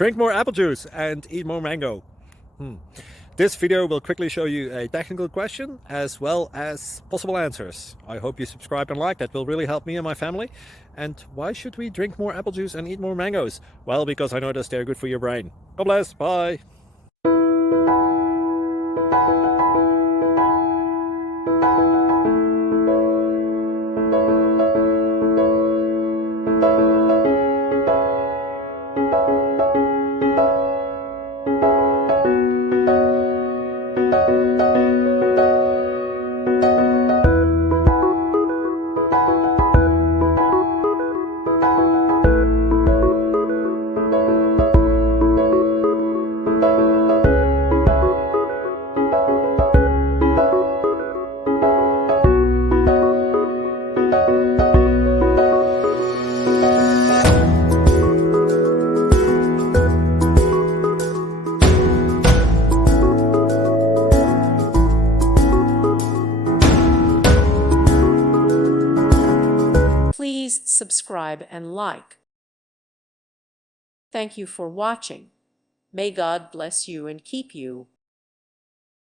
Drink more apple juice and eat more mango. This video will quickly show you a technical question as well as possible answers. I hope you subscribe and like, that will really help me and my family. And why should we drink more apple juice and eat more mangoes? Well, because I noticed they're good for your brain. God bless, bye. Please subscribe and like. Thank you for watching. May God bless you and keep you.